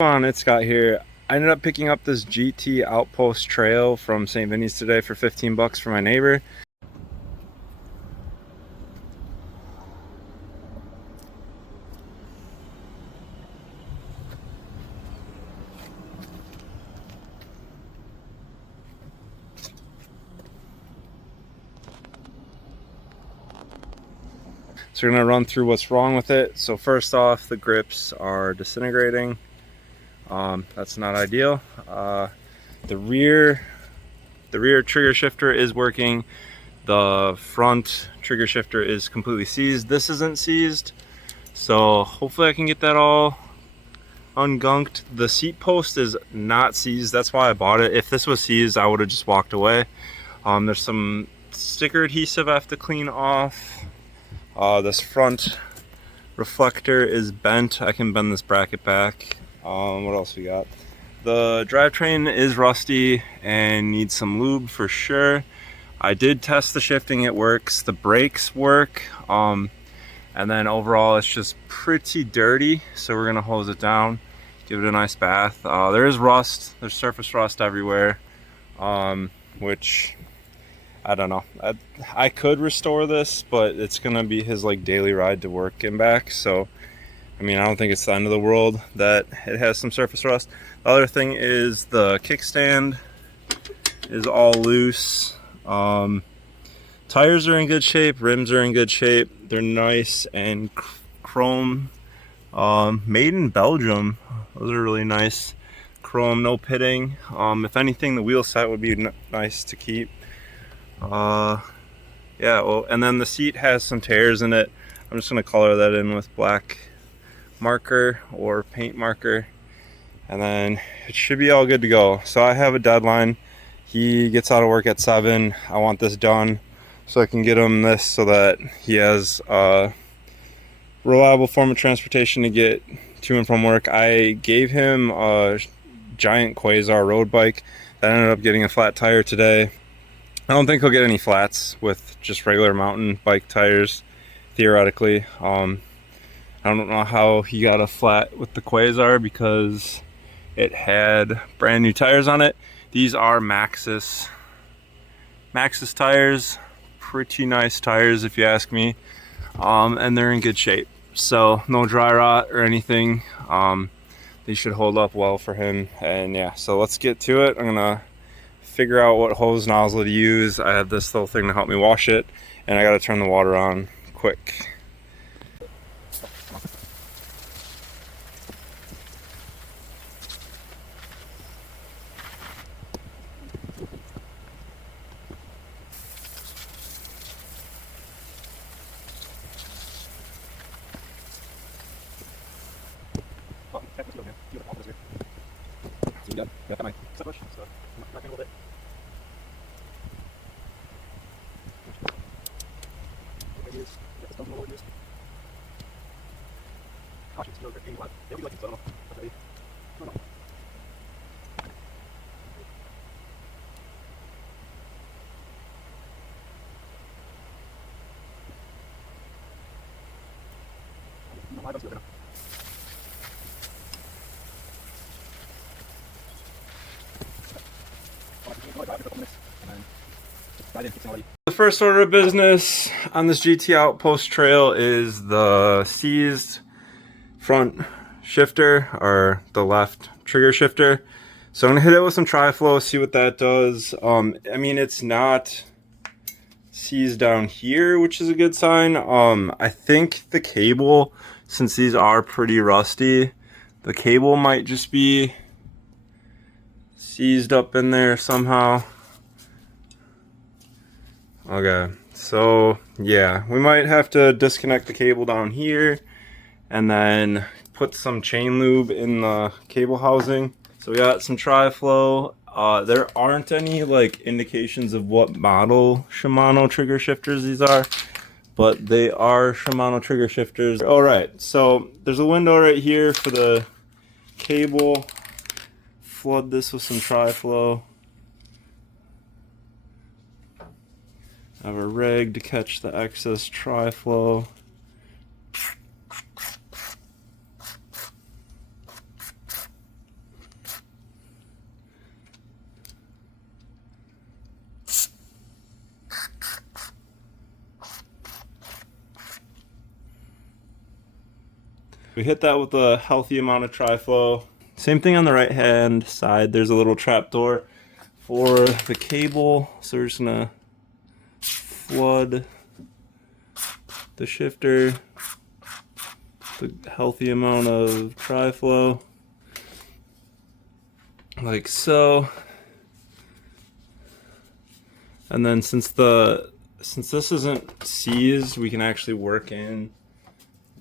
On, it's Scott here. I ended up picking up this GT Outpost trail from St. Vinny's today for 15 bucks for my neighbor. So we're gonna run through what's wrong with it. So first off, the grips are disintegrating. That's not ideal. The rear trigger shifter is working. The front trigger shifter is completely seized. This isn't seized, so hopefully I can get that all ungunked. The seat post is not seized. That's why I bought it. If this was seized, I would have just walked away. There's some sticker adhesive I have to clean off. This front reflector is bent. I can bend this bracket back. What else we got? The drivetrain is rusty and needs some lube for sure. I did test the shifting, it works. The brakes work. And then overall it's just pretty dirty, so we're gonna hose it down, give it a nice bath. There is rust, there's surface rust everywhere, which I don't know. I could restore this, but it's gonna be his like daily ride to work and back, so I mean, I don't think it's the end of the world that it has some surface rust. The other thing is the kickstand is all loose. Tires are in good shape, rims are in good shape. They're nice and chrome, made in Belgium. Those are really nice. Chrome, no pitting. If anything, the wheel set would be nice to keep. Yeah, well, and then the seat has some tears in it. I'm just gonna color that in with black marker or paint marker, and then it should be all good to go. So I have a deadline. He gets out of work at 7. I want this done so I can get him this so that he has a reliable form of transportation to get to and from work. I gave him a giant Quasar road bike that ended up getting a flat tire today. I don't think he'll get any flats with just regular mountain bike tires, theoretically. I don't know how he got a flat with the Quasar because it had brand new tires on it. These are Maxxis tires, pretty nice tires if you ask me, and they're in good shape. So no dry rot or anything. They should hold up well for him. And yeah, so let's get to it. I'm gonna figure out what hose nozzle to use. I have this little thing to help me wash it, and I gotta turn the water on quick. The first order of business on this GT Outpost trail is the seized front shifter, or the left trigger shifter. So I'm gonna hit it with some tri-flow, see what that does. I mean, it's not seized down here, which is a good sign. I think the cable, since these are pretty rusty, the cable might just be seized up in there somehow. Okay, so yeah, we might have to disconnect the cable down here and then put some chain lube in the cable housing. So we got some tri-flow. There aren't any like indications of what model Shimano trigger shifters these are, but they are Shimano trigger shifters. All right, so there's a window right here for the cable. Flood this with some tri-flow. I have a rag to catch the excess tri-flow. We hit that with a healthy amount of tri-flow. Same thing on the right hand side. There's a little trap door for the cable. So we're just gonna flood the shifter, the healthy amount of tri-flow, like so. And then since this isn't seized, we can actually work in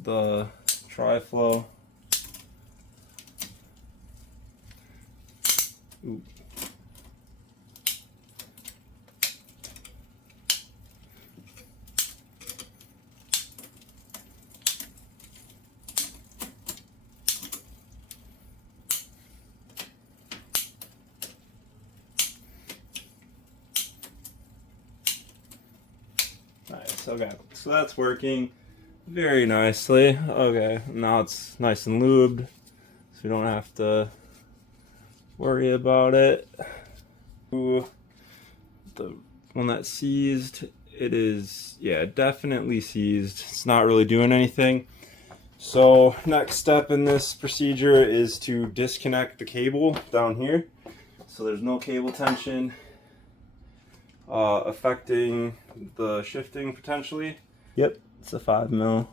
the tri-flow. Ooh. Nice, okay, so that's working very nicely. Okay, now it's nice and lubed, so we don't have to worry about it. Ooh, the one that's seized, it is, yeah, definitely seized. It's not really doing anything. So next step in this procedure is to disconnect the cable down here. So there's no cable tension affecting the shifting potentially. Yep, it's a 5 mil.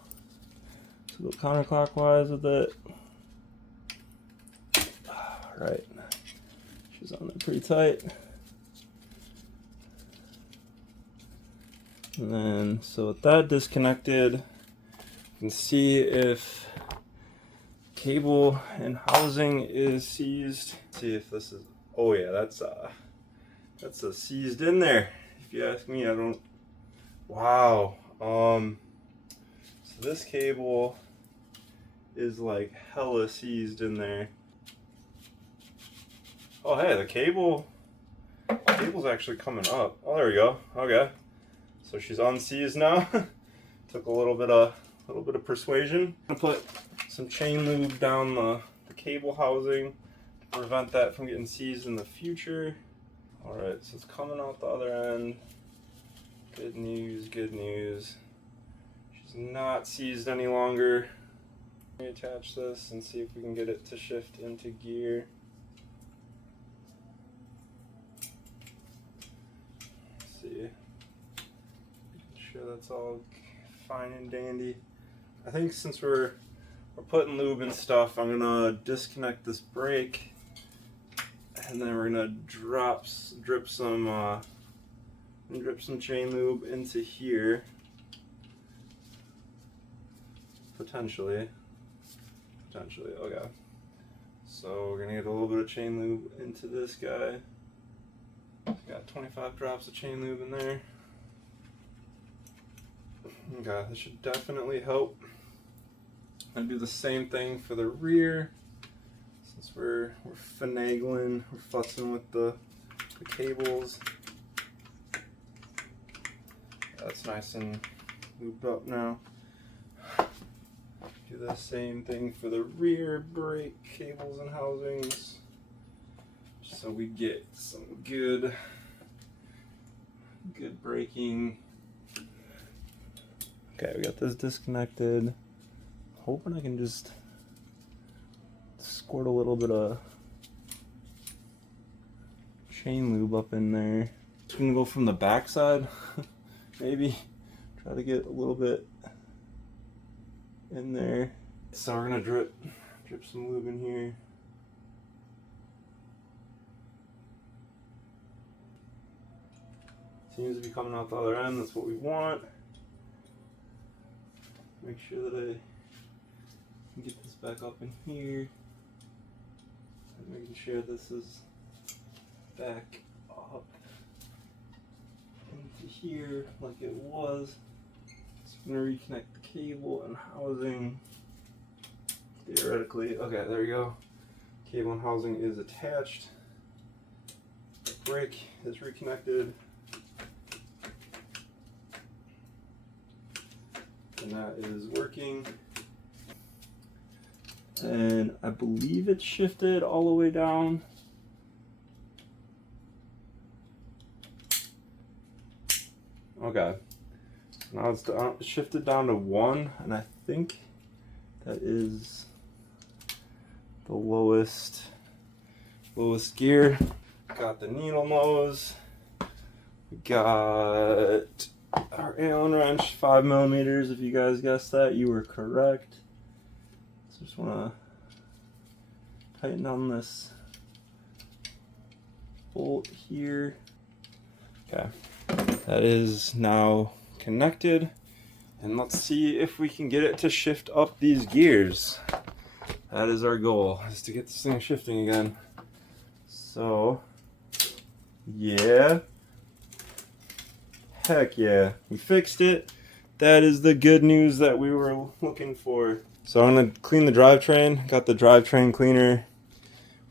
So go counterclockwise with it. Right, she's on there pretty tight. And then, so with that disconnected, you can see if cable and housing is seized. See if this is, oh yeah, that's a seized in there. If you ask me, I don't, wow. So this cable is like hella seized in there. Oh hey, the cable's actually coming up. Oh, there we go. Okay. So she's unseized now. Took a little bit of persuasion. I'm gonna put some chain lube down the cable housing to prevent that from getting seized in the future. All right, so it's coming out the other end. Good news, good news. She's not seized any longer. Let me attach this and see if we can get it to shift into gear. Let's see. Make sure that's all fine and dandy. I think since we're putting lube and stuff, I'm gonna disconnect this brake, and then we're gonna drip some chain lube into here, potentially. Okay. So we're gonna get a little bit of chain lube into this guy. Got 25 drops of chain lube in there. Okay, this should definitely help. And do the same thing for the rear. Since we're finagling, we're fussing with the cables. That's nice and lubed up now. Do the same thing for the rear brake cables and housings, so we get some good braking. Okay, we got this disconnected. Hoping I can just squirt a little bit of chain lube up in there. Just gonna go from the back side, maybe try to get a little bit in there. So we're gonna drip some lube in here. Seems to be coming out the other end. That's what we want. Make sure that I get this back up in here. And making sure this is back up into here like it was. Just gonna reconnect the cable and housing. Theoretically, okay, there you go. Cable and housing is attached. The brake is reconnected. And that is working. And I believe it's shifted all the way down. Okay. Now it's shifted down to 1, and I think That is the lowest gear. Got the needle nose. We got our Allen wrench, 5mm. If you guys guessed that, you were correct. So just want to tighten on this bolt here. Okay, that is now connected, and let's see if we can get it to shift up these gears. That is our goal, is to get this thing shifting again. So, yeah. Heck yeah, we fixed it. That is the good news that we were looking for. So I'm gonna clean the drivetrain. Got the drivetrain cleaner.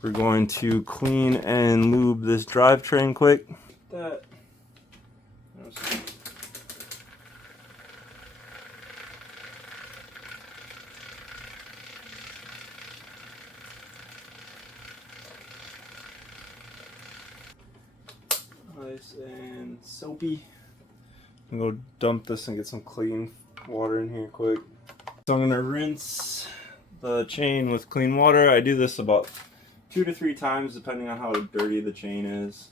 We're going to clean and lube this drivetrain quick. That. Nice and soapy. I'm gonna go dump this and get some clean water in here quick. So I'm gonna rinse the chain with clean water. I do this about 2 to 3 times depending on how dirty the chain is.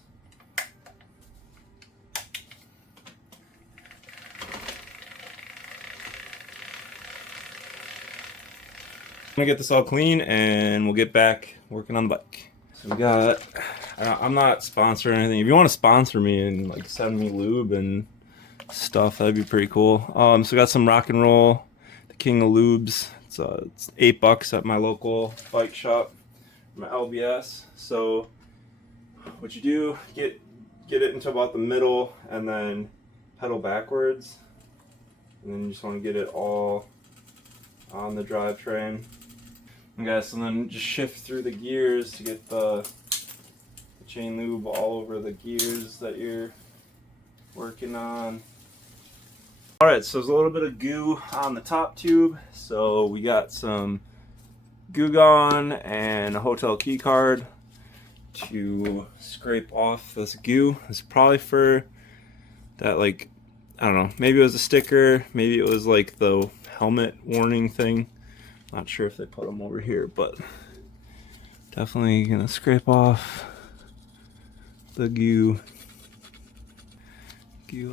I'm gonna get this all clean and we'll get back working on the bike. So we got, I'm not sponsoring anything. If you want to sponsor me and like send me lube and stuff, that'd be pretty cool. So we got some Rock and Roll, the king of lubes. It's $8 at my local bike shop, my LBS. So what you do, get it into about the middle and then pedal backwards, and then you just want to get it all on the drivetrain. Okay, so then just shift through the gears to get the chain lube all over the gears that you're working on. Alright, so there's a little bit of goo on the top tube, so we got some Goo Gone and a hotel key card to scrape off this goo. It's probably for that, like, I don't know, maybe it was a sticker, maybe it was like the helmet warning thing. Not sure if they put them over here, but definitely gonna scrape off the goo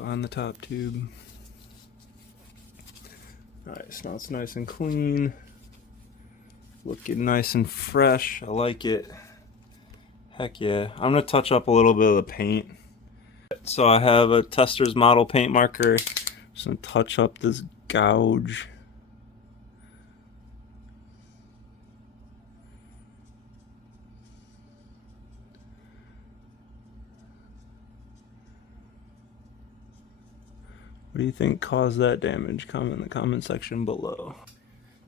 on the top tube. Alright, so now it's nice and clean, looking nice and fresh. I like it. Heck yeah. I'm gonna touch up a little bit of the paint. So I have a Tester's model paint marker. Just gonna touch up this gouge. What do you think caused that damage? Comment in the comment section below.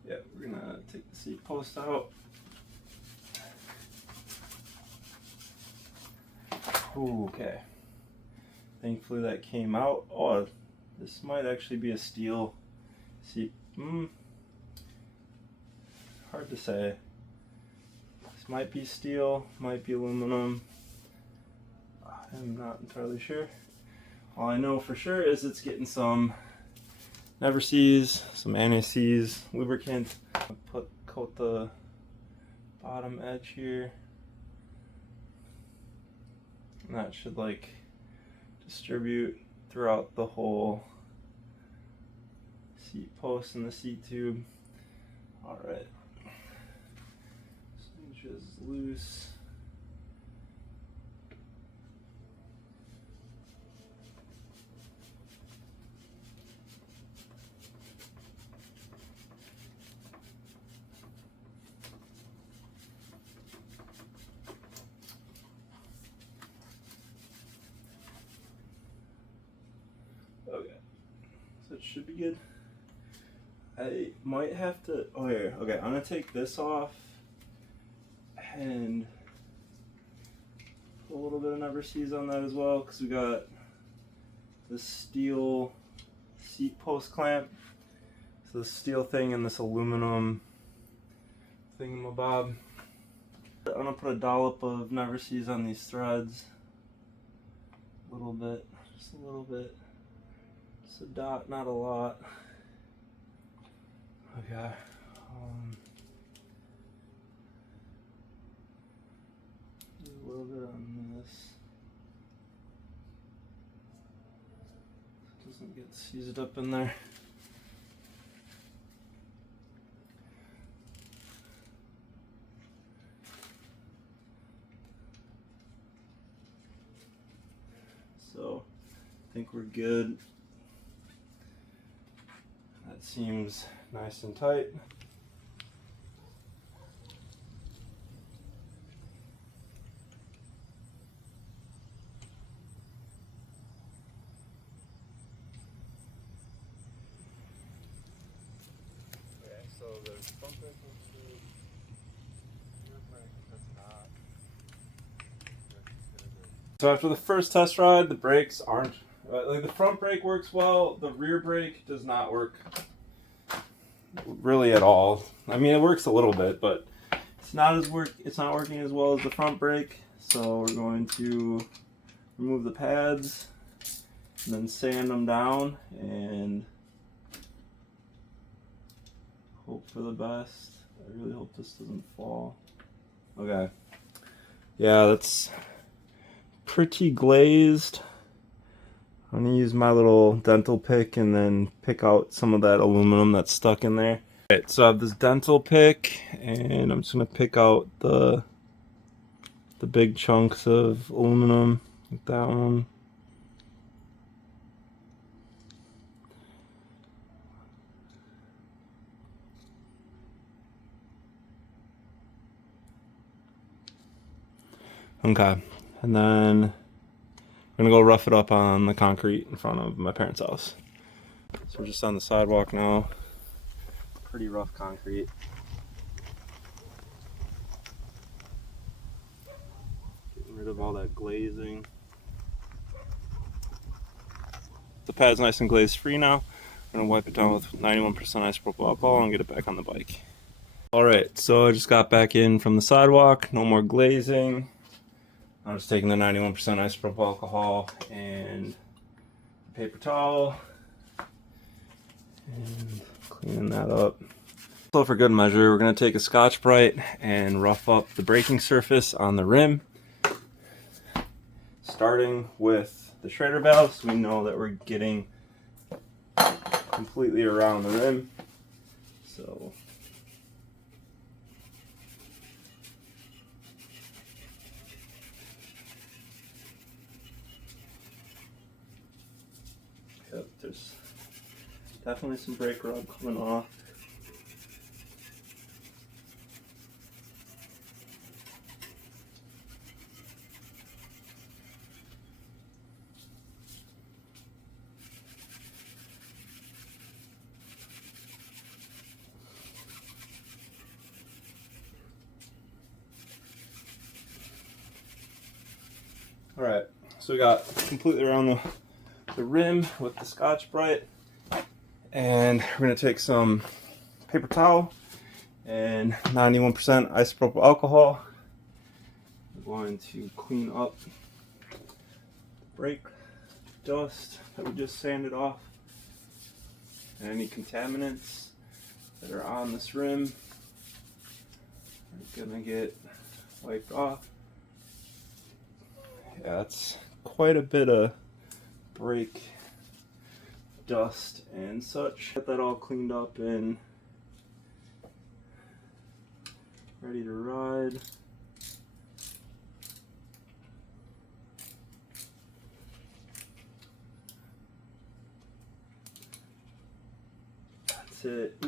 Yeah, we're gonna take the seat post out. Okay. Thankfully that came out. Oh, this might actually be a steel seat. Hard to say. This might be steel, might be aluminum. I'm not entirely sure. All I know for sure is it's getting some Never Sees, some anti-seize lubricant. Coat the bottom edge here. And that should like distribute throughout the whole seat post and the seat tube. Alright. Cinch is loose. Okay, so it should be good. I might have to, oh here, okay, I'm gonna take this off and put a little bit of Never Sees on that as well, because we got this steel seat post clamp. So this steel thing and this aluminum thingamabob. I'm gonna put a dollop of Never Sees on these threads. A little bit, just a little bit. Just a dot, not a lot. Okay, A little bit on this. Doesn't get seized up in there. So I think we're good. That seems nice and tight. Okay, so the front brake looks good. Rear brake does not. So after the first test ride, the brakes aren't like the front brake works well. The rear brake does not work really at all. I mean, it works a little bit, but it's not working as well as the front brake. So we're going to remove the pads and then sand them down and hope for the best. I really hope this doesn't fall. Okay. Yeah, that's pretty glazed. I'm gonna use my little dental pick and then pick out some of that aluminum that's stuck in there. Alright, so I have this dental pick and I'm just gonna pick out the big chunks of aluminum, like that one. Okay, and then I'm gonna go rough it up on the concrete in front of my parents' house. So we're just on the sidewalk now. Pretty rough concrete. Getting rid of all that glazing. The pad's nice and glaze free now. I'm gonna wipe it down with 91% isopropyl alcohol and get it back on the bike. Alright, so I just got back in from the sidewalk, no more glazing. I'm just taking the 91% isopropyl alcohol and paper towel and cleaning that up. So for good measure, we're going to take a Scotch-Brite and rough up the braking surface on the rim. Starting with the Schrader valve, so we know that we're getting completely around the rim. So yep, there's definitely some brake rub coming off. Alright, so we got completely around the rim with the Scotch-Brite, and we're going to take some paper towel and 91% isopropyl alcohol. We're going to clean up the brake dust that we just sanded off and any contaminants that are on this rim are going to get wiped off. Yeah, that's quite a bit of brake dust and such. Get that all cleaned up and ready to ride. That's it.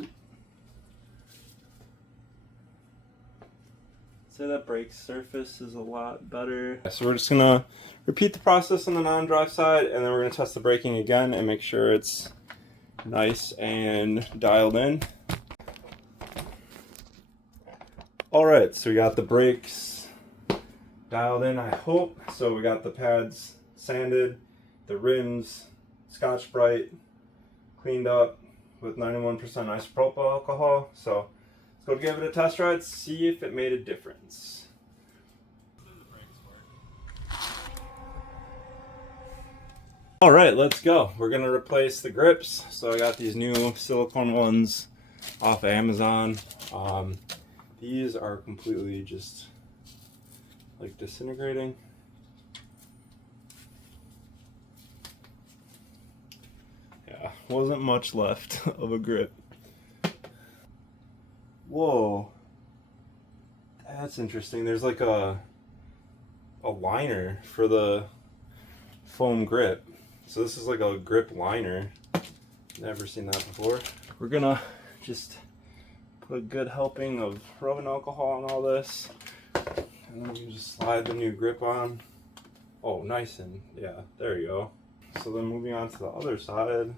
So that brake surface is a lot better. So we're just gonna repeat the process on the non-drive side, and then we're gonna test the braking again and make sure it's nice and dialed in. All right, so we got the brakes dialed in, I hope. So we got the pads sanded, the rims Scotch-Brite cleaned up with 91% isopropyl alcohol. So let's go give it a test ride, see if it made a difference. All right, let's go. We're gonna replace the grips. So I got these new silicone ones off Amazon. These are completely just like disintegrating. Yeah, wasn't much left of a grip. Whoa, that's interesting. There's like a liner for the foam grip. So this is like a grip liner. Never seen that before. We're gonna just put a good helping of rubbing alcohol on all this, and then you just slide the new grip on. Oh, nice, and yeah, there you go. So then moving on to the other side.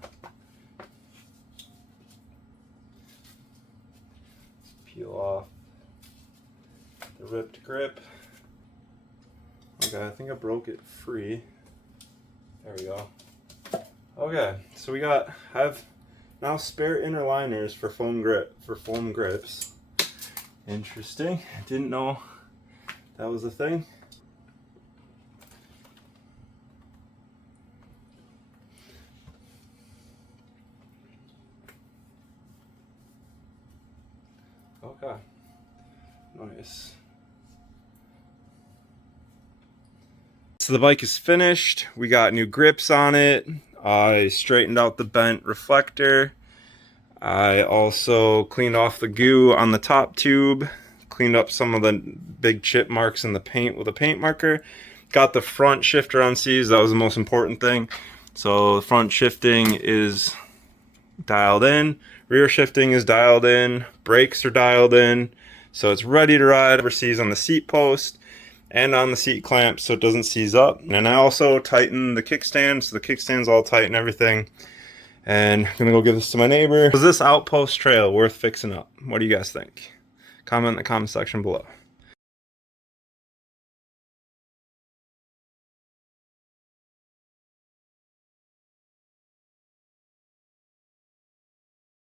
Peel off the ripped grip. Okay, I think I broke it free. There we go. Okay, so I have now spare inner liners for foam grips. Interesting. Didn't know that was a thing. Okay. Nice. So the bike is finished. We got new grips on it. I straightened out the bent reflector. I also cleaned off the goo on the top tube. Cleaned up some of the big chip marks in the paint with a paint marker. Got the front shifter unseized. That was the most important thing. So the front shifting is dialed in. Rear shifting is dialed in. Brakes are dialed in. So it's ready to ride overseas on the seat post and on the seat clamp so it doesn't seize up. And I also tightened the kickstand, so the kickstand's all tight and everything. And I'm gonna go give this to my neighbor. Was this Outpost trail worth fixing up? What do you guys think? Comment in the comment section below.